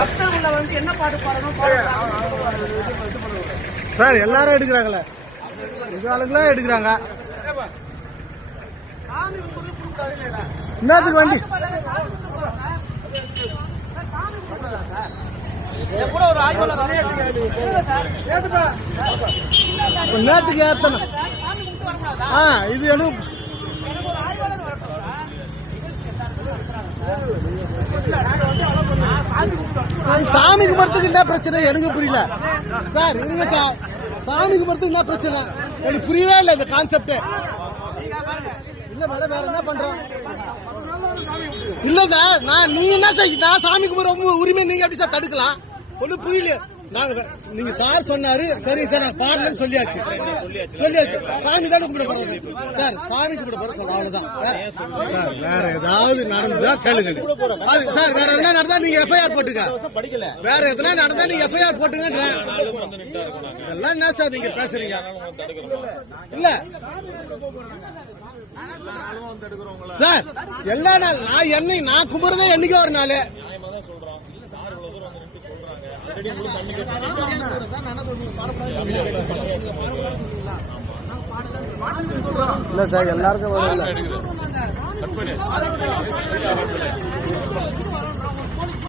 பக்தர்கள் வந்து என்ன பாட்டு பாடணும் சார்? எல்லாரும் எடுக்கிறாங்களே, ஆளுங்களா எடுக்கிறாங்க. என்னத்துக்கு வண்டி கூட ஒரு நேரத்துக்கு ஏத்தணும். இது எனக்கு சாமி கும்பிட்றதுக்கு என்ன பிரச்சனை எனக்கு புரியல சார். இருங்க சார், சாமி கும்பிட்றதுக்கு என்ன பிரச்சனை எனக்கு புரியவே இல்லை இந்த கான்செப்ட். இல்ல மேடம், வேற என்ன பண்றோம்? இல்ல சார், நீங்க என்ன சார், நான் சாமி கும்பிட்ற உரிமை நீங்க எப்படி சார் தடுக்கலாம்? ஒன்னும் புரியல. நாங்க நீங்க சார் சொன்னாரு, சரி சார் நான் பாடலன்னு சொல்லியாச்சு. சாமி தானே கும்பிட போறோம் சார், சாமி கும்பிட போறோம் சொல்றோம், அவ்வளவுதான். வேற ஏதாவது நடந்தா கேளுங்க சார். வேற எதனா நடந்தா நீங்க எஃப்ஐஆர் போட்டுங்க. வேற எதனா நடந்தா நீங்க எஃப்ஐஆர் போட்டுங்க. இதெல்லாம் என்ன சார் நீங்க பேசுறீங்க? இல்ல சார், எல்லா நாள் நான் கும்பிடுறதே என்னைக்கே ஒரு நாள். இல்ல சார், எல்லாருக்கும்